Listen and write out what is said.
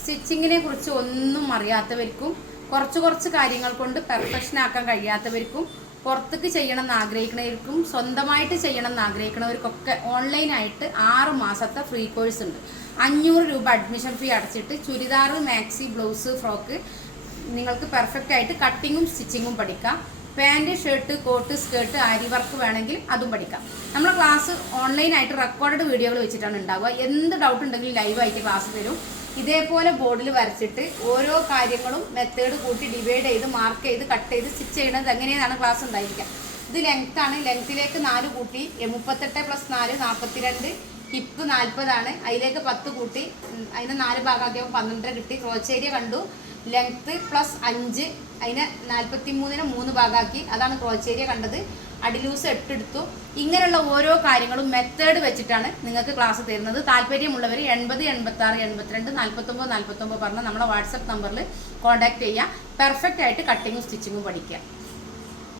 സ്റ്റിച്ചിങ്ങിനെ കുറിച്ച് ഒന്നും അറിയാത്തവർക്കും കുറച്ച് കാര്യങ്ങൾ കൊണ്ട് പെർഫെക്ഷൻ ആക്കാൻ കഴിയാത്തവർക്കും പുറത്തേക്ക് ചെയ്യണം എന്ന് ആഗ്രഹിക്കുന്നവർക്കും സ്വന്തമായിട്ട് ചെയ്യണം എന്ന് ആഗ്രഹിക്കുന്നവർക്കൊക്കെ ഓൺലൈനായിട്ട് 6 മാസത്തെ ഫ്രീ കോഴ്സ് ഉണ്ട്. 500 രൂപ അഡ്മിഷൻ ഫീ അടച്ചിട്ട് ചുരിദാർ, മാക്സി, ബ്ലൗസ്, ഫ്രോക്ക് നിങ്ങൾക്ക് പെർഫെക്റ്റ് ആയിട്ട് കട്ടിങ്ങും സ്റ്റിച്ചിങ്ങും പഠിക്കാം. പാൻറ്, ഷർട്ട്, കോട്ട്, സ്കേർട്ട്, ആരി വർക്ക് വേണമെങ്കിൽ അതും പഠിക്കാം. നമ്മുടെ ക്ലാസ് ഓൺലൈനായിട്ട് റെക്കോർഡ് വീഡിയോകൾ വെച്ചിട്ടാണ് ഉണ്ടാവുക. എന്ത് ഡൗട്ട് ഉണ്ടെങ്കിലും ലൈവായിട്ട് ക്ലാസ് തരും. ഇതേപോലെ ബോർഡിൽ വരച്ചിട്ട് ഓരോ കാര്യങ്ങളും മെത്തേഡ് കൂട്ടി ഡിവൈഡ് ചെയ്ത് മാർക്ക് ചെയ്ത് കട്ട് ചെയ്ത് സ്റ്റിച്ച് ചെയ്യുന്നത് എങ്ങനെയാണ് ക്ലാസ് ഉണ്ടായിരിക്കുക. ഇത് ലെങ്ത്താണ്. ലെങ്ത്തിലേക്ക് 4 കൂട്ടി 38 + 4 42, ഹിപ്പ് 40 ആണ്. അതിലേക്ക് 10 കൂട്ടി അതിന് 4 ഭാഗമാക്കിയപ്പോൾ 12 കിട്ടി. ക്രോച്ച് ഏരിയ കണ്ടു. ലെങ്ത്ത് +5 അതിനെ 43-നെ 3 ഭാഗമാക്കി. അതാണ് ക്രോച്ച് ഏരിയ കണ്ടത്. അടിലൂസ് 8 എടുത്തു. ഇങ്ങനെയുള്ള ഓരോ കാര്യങ്ങളും മെത്തേഡ് വെച്ചിട്ടാണ് നിങ്ങൾക്ക് ക്ലാസ് തരുന്നത്. താല്പര്യമുള്ളവർ 80 86 82 49 49 പറഞ്ഞ നമ്മളെ വാട്സപ്പ് നമ്പറിൽ കോൺടാക്ട് ചെയ്യുക. പെർഫെക്റ്റ് ആയിട്ട് കട്ടിങ്ങും സ്റ്റിച്ചിങ്ങും പഠിക്കുക.